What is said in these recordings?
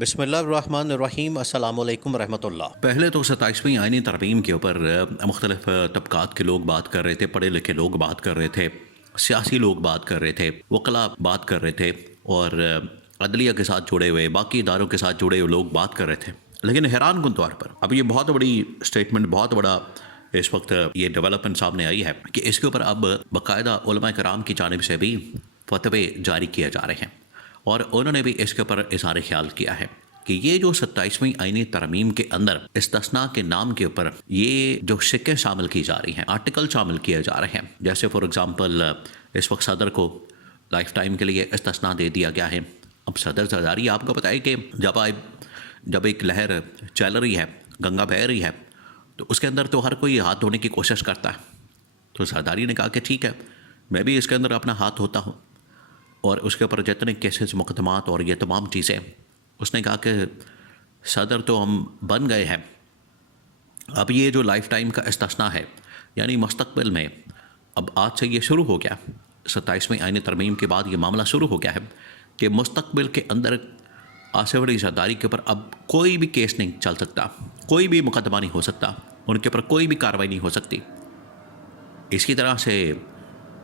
بسم اللہ الرحمن الرحیم، السلام علیکم ورحمۃ اللہ۔ پہلے تو 27ویں آئینی ترمیم کے اوپر مختلف طبقات کے لوگ بات کر رہے تھے، پڑھے لکھے لوگ بات کر رہے تھے، سیاسی لوگ بات کر رہے تھے، وکلاء بات کر رہے تھے، اور عدلیہ کے ساتھ جڑے ہوئے باقی اداروں کے ساتھ جڑے ہوئے لوگ بات کر رہے تھے۔ لیکن حیران کن طور پر اب یہ بہت بڑی اسٹیٹمنٹ، بہت بڑا اس وقت یہ ڈیولپمنٹ سامنے آئی ہے کہ اس کے اوپر اب باقاعدہ علماء کرام کی جانب سے بھی فتوے جاری کیے جا رہے ہیں، اور انہوں نے بھی اس کے اوپر اظہار خیال کیا ہے کہ یہ جو 27ویں آئینی ترمیم کے اندر استثناء کے نام کے اوپر یہ جو شکیں شامل کی جا رہی ہیں، آرٹیکل شامل کیے جا رہے ہیں، جیسے فار ایگزامپل اس وقت صدر کو لائف ٹائم کے لیے استثناء دے دیا گیا ہے۔ اب صدر زرداری آپ کو بتائے کہ جب ایک لہر چل رہی ہے، گنگا بہہ رہی ہے، تو اس کے اندر تو ہر کوئی ہاتھ دھونے کی کوشش کرتا ہے۔ تو زرداری نے کہا کہ ٹھیک ہے، میں بھی اس کے اندر اپنا ہاتھ دھوتا ہوں، اور اس کے اوپر جتنے کیسز، مقدمات اور یہ تمام چیزیں، اس نے کہا کہ صدر تو ہم بن گئے ہیں، اب یہ جو لائف ٹائم کا استثناء ہے، یعنی مستقبل میں اب آج سے یہ شروع ہو گیا، 27ویں آئینی ترمیم کے بعد یہ معاملہ شروع ہو گیا ہے کہ مستقبل کے اندر آصف علی زرداری کے اوپر اب کوئی بھی کیس نہیں چل سکتا، کوئی بھی مقدمہ نہیں ہو سکتا، ان کے اوپر کوئی بھی کارروائی نہیں ہو سکتی۔ اسی طرح سے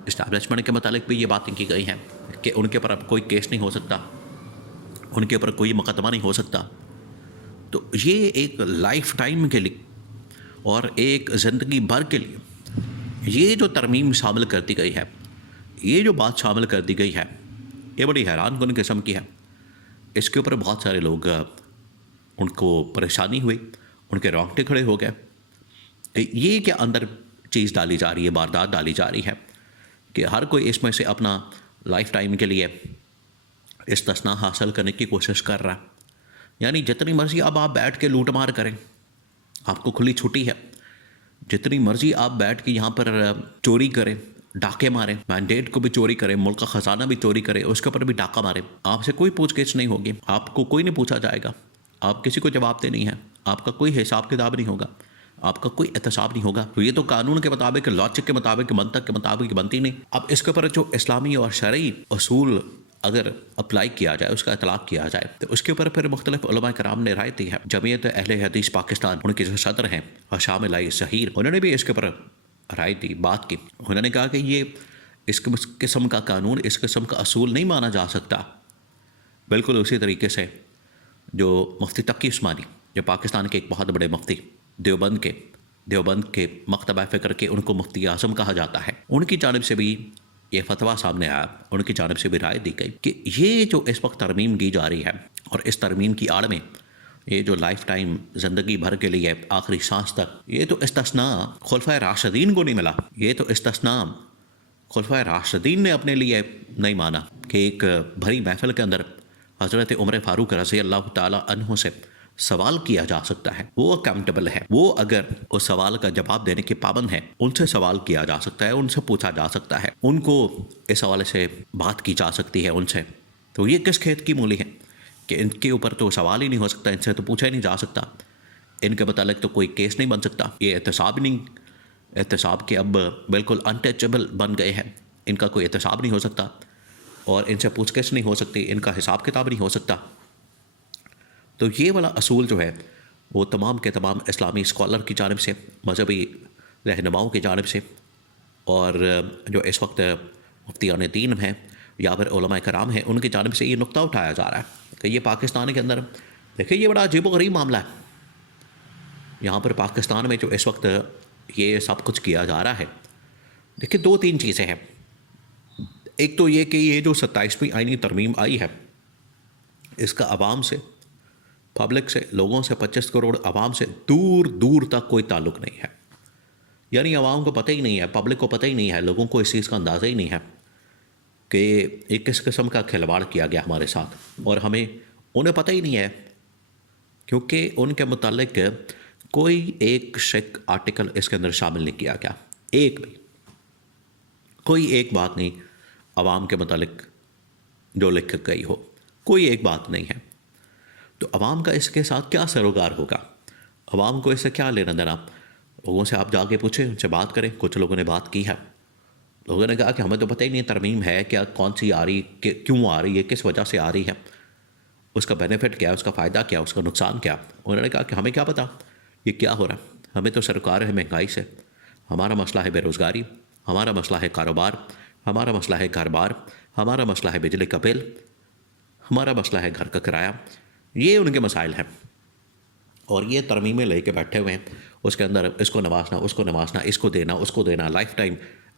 اسٹیبلشمنٹ کے متعلق بھی یہ باتیں کی گئی ہیں کہ ان کے اوپر اب کوئی کیس نہیں ہو سکتا، ان کے اوپر کوئی مقدمہ نہیں ہو سکتا۔ تو یہ ایک لائف ٹائم کے لیے اور ایک زندگی بھر کے لیے یہ جو ترمیم شامل کر دی گئی ہے، یہ جو بات شامل کر دی گئی ہے، یہ بڑی حیران کن قسم کی ہے۔ اس کے اوپر بہت سارے لوگ ان کو پریشانی ہوئی، ان کے رونگٹے کھڑے ہو گئے۔ یہ کیا اندر چیز ڈالی جا رہی ہے، واردات ڈالی جا رہی ہے کہ ہر کوئی اس میں سے اپنا لائف ٹائم کے لیے استثناء حاصل کرنے کی کوشش کر رہا ہے۔ یعنی جتنی مرضی اب آپ بیٹھ کے لوٹ مار کریں، آپ کو کھلی چھٹی ہے، جتنی مرضی آپ بیٹھ کے یہاں پر چوری کریں، ڈاکے ماریں، مینڈیٹ کو بھی چوری کریں، ملک کا خزانہ بھی چوری کریں، اس کے اوپر بھی ڈاکہ ماریں، آپ سے کوئی پوچھ گچھ نہیں ہوگی، آپ کو کوئی نہیں پوچھا جائے گا، آپ کسی کو جواب دے نہیں ہے، آپ کا کوئی حساب کتاب نہیں ہوگا، آپ کا کوئی احتساب نہیں ہوگا۔ تو یہ تو قانون کے مطابق، لاجک کے مطابق، منطق کے مطابق بنتی نہیں۔ اب اس کے اوپر جو اسلامی اور شرعی اصول اگر اپلائی کیا جائے، اس کا اطلاق کیا جائے، تو اس کے اوپر پھر مختلف علماء کرام نے رائے دی ہے۔ جمعیت اہل حدیث پاکستان، ان کے جو صدر ہیں حشام الہی ظہیر، انہوں نے بھی اس کے اوپر رائے دی، بات کی۔ انہوں نے کہا کہ یہ اس قسم کا قانون، اس قسم کا اصول نہیں مانا جا سکتا۔ بالکل اسی طریقے سے جو مفتی تقی عثمانی، جو پاکستان کے ایک بہت بڑے مفتی، دیوبند کے مکتبہ فکر کے ان کو مفتی اعظم کہا جاتا ہے، ان کی جانب سے بھی یہ فتویٰ سامنے آیا، ان کی جانب سے بھی رائے دی گئی کہ یہ جو اس وقت ترمیم کی جا رہی ہے، اور اس ترمیم کی آڑ میں یہ جو لائف ٹائم، زندگی بھر کے لیے آخری سانس تک، یہ تو استثناء خلفائے راشدین کو نہیں ملا، یہ تو استثناء خلفائے راشدین نے اپنے لیے نہیں مانا کہ ایک بھری محفل کے اندر حضرت عمر فاروق رضی اللہ تعالی عنہ سے سوال کیا جا سکتا ہے، وہ اکاؤنٹیبل ہے، وہ اگر اس سوال کا جواب دینے کے پابند ہے، ان سے سوال کیا جا سکتا ہے، ان سے پوچھا جا سکتا ہے، ان کو اس حوالے سے بات کی جا سکتی ہے ان سے۔ تو یہ کس کھیت کی مولی ہے کہ ان کے اوپر تو سوال ہی نہیں ہو سکتا، ان سے تو پوچھا ہی نہیں جا سکتا، ان کے متعلق تو کوئی کیس نہیں بن سکتا، یہ احتساب نہیں، احتساب کے اب بالکل انٹچبل بن گئے ہیں، ان کا کوئی احتساب نہیں ہو سکتا، اور ان سے پوچھ گچھ نہیں ہو سکتی، ان کا حساب کتاب نہیں ہو سکتا۔ تو یہ والا اصول جو ہے وہ تمام کے تمام اسلامی اسکالر کی جانب سے، مذہبی رہنماؤں کی جانب سے، اور جو اس وقت مفتیان دین ہیں یا پھر علماء کرام ہیں، ان کی جانب سے یہ نقطہ اٹھایا جا رہا ہے کہ یہ پاکستان کے اندر دیکھیں یہ بڑا عجیب و غریب معاملہ ہے۔ یہاں پر پاکستان میں جو اس وقت یہ سب کچھ کیا جا رہا ہے، دیکھیں دو تین چیزیں ہیں۔ ایک تو یہ کہ یہ جو 27ویں آئینی ترمیم آئی ہے، اس کا عوام سے، پبلک سے، لوگوں سے، 25 کروڑ عوام سے دور دور تک کوئی تعلق نہیں ہے۔ یعنی عوام کو پتہ ہی نہیں ہے، پبلک کو پتہ ہی نہیں ہے، لوگوں کو اس چیز کا اندازہ ہی نہیں ہے کہ ایک کس قسم کا کھلواڑ کیا گیا ہمارے ساتھ، اور انہیں پتہ ہی نہیں ہے، کیونکہ ان کے متعلق کوئی ایک شک آرٹیکل اس کے اندر شامل نہیں کیا گیا، ایک بھی، کوئی ایک بات نہیں عوام کے متعلق جو لکھ گئی ہو، کوئی ایک بات نہیں ہے۔ تو عوام کا اس کے ساتھ کیا سروکار ہوگا؟ عوام کو اس سے کیا لینا دینا؟ لوگوں سے آپ جا کے پوچھیں، ان سے بات کریں۔ کچھ لوگوں نے بات کی ہے، لوگوں نے کہا کہ ہمیں تو پتہ ہی نہیں ترمیم ہے کیا، کون سی آ رہی، کیوں آ رہی ہے، کس وجہ سے آ رہی ہے۔ اس کا بینیفٹ کیا ہے، اس کا فائدہ کیا، اس کا نقصان کیا؟ انہوں نے کہا کہ ہمیں کیا پتا یہ کیا ہو رہا ہے، ہمیں تو سرکار ہے مہنگائی سے، ہمارا مسئلہ ہے بے روزگاری، ہمارا مسئلہ ہے کاروبار، ہمارا مسئلہ ہے گھر بار، ہمارا مسئلہ ہے بجلی کا بل، ہمارا مسئلہ ہے گھر کا کرایہ. یہ ان کے مسائل ہیں، اور یہ ترمیمیں لے کے بیٹھے ہوئے ہیں. اس کے اندر اس کو نوازنا، اس کو نوازنا، اس کو دینا، اس کو دینا، life time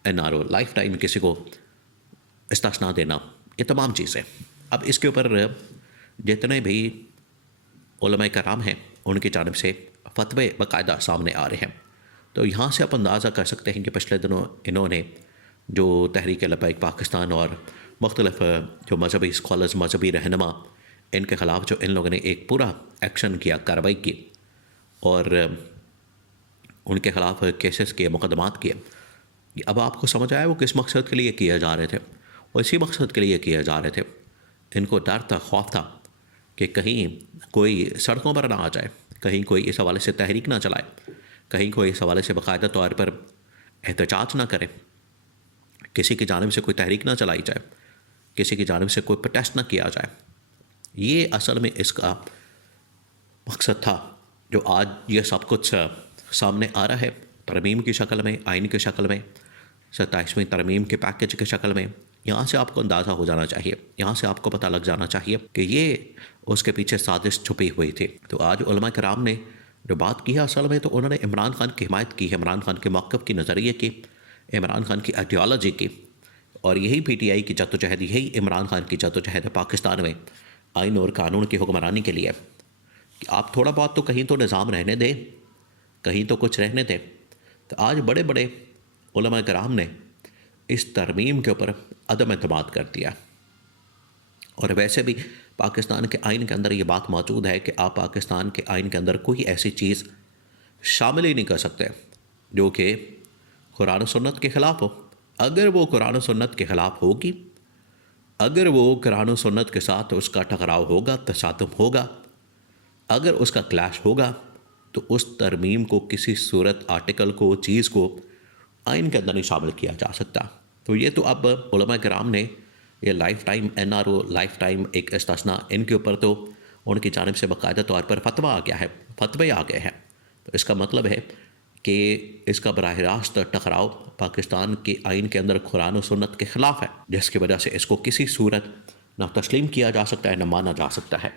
NRO، life time کسی کو استثنا دینا، یہ تمام چیزیں. اب اس کے اوپر جتنے بھی علماء کرام ہیں ان کی جانب سے فتوے باقاعدہ سامنے آ رہے ہیں. تو یہاں سے آپ اندازہ کر سکتے ہیں کہ پچھلے دنوں انہوں نے جو تحریک لبیک پاکستان اور مختلف جو مذہبی اسکالرز، مذہبی رہنما، ان کے خلاف جو ان لوگوں نے ایک پورا ایکشن کیا، کارروائی کی، اور ان کے خلاف کیسز کیے، مقدمات کیے. اب آپ کو سمجھ آیا وہ کس مقصد کے لیے کیے جا رہے تھے؟ اور اسی مقصد کے لیے کیے جا رہے تھے. ان کو ڈر تھا، خوف تھا کہ کہیں کوئی سڑکوں پر نہ آ جائے، کہیں کوئی اس حوالے سے تحریک نہ چلائے، کہیں کوئی اس حوالے سے باقاعدہ طور پر احتجاج نہ کرے، کسی کی جانب سے کوئی تحریک نہ چلائی جائے، کسی کی جانب سے کوئی پروٹیسٹ نہ کیا جائے. یہ اصل میں اس کا مقصد تھا، جو آج یہ سب کچھ سامنے آ رہا ہے ترمیم کی شکل میں، آئین کی شکل میں، 27ویں ترمیم کے پیکج کی شکل میں. یہاں سے آپ کو اندازہ ہو جانا چاہیے، یہاں سے آپ کو پتہ لگ جانا چاہیے کہ یہ اس کے پیچھے سازش چھپی ہوئی تھی. تو آج علماء کرام نے جو بات کی ہے اصل میں، تو انہوں نے عمران خان کی حمایت کی ہے، عمران خان کے موقف کی، نظریے کی، عمران خان کی آئیڈیالوجی کی. اور یہی PTI کی جدوجہد، یہی عمران خان کی جدوجہد ہے پاکستان میں آئین اور قانون کی حکمرانی کے لیے کہ آپ تھوڑا بہت تو کہیں تو نظام رہنے دیں، کہیں تو کچھ رہنے دیں. تو آج بڑے بڑے علماء کرام نے اس ترمیم کے اوپر عدم اعتماد کر دیا. اور ویسے بھی پاکستان کے آئین کے اندر یہ بات موجود ہے کہ آپ پاکستان کے آئین کے اندر کوئی ایسی چیز شامل ہی نہیں کر سکتے جو کہ قرآن و سنت کے خلاف ہو. اگر وہ قرآن و سنت کے خلاف ہوگی، اگر وہ قرآن و سنت کے ساتھ اس کا ٹکراؤ ہوگا، تصادم ہوگا، اگر اس کا کلیش ہوگا، تو اس ترمیم کو کسی صورت، آرٹیکل کو، چیز کو آئین کے اندر نہیں شامل کیا جا سکتا. تو یہ تو اب علماء کرام نے یہ life time NRO، life time ایک استثنا، ان کے اوپر تو ان کی جانب سے باقاعدہ طور پر فتویٰ آ گیا ہے، فتوے آ گئے ہیں. تو اس کا مطلب ہے کہ اس کا براہ راست ٹکراؤ پاکستان کے آئین کے اندر قرآن و سنت کے خلاف ہے، جس کی وجہ سے اس کو کسی صورت نہ تسلیم کیا جا سکتا ہے، نہ مانا جا سکتا ہے.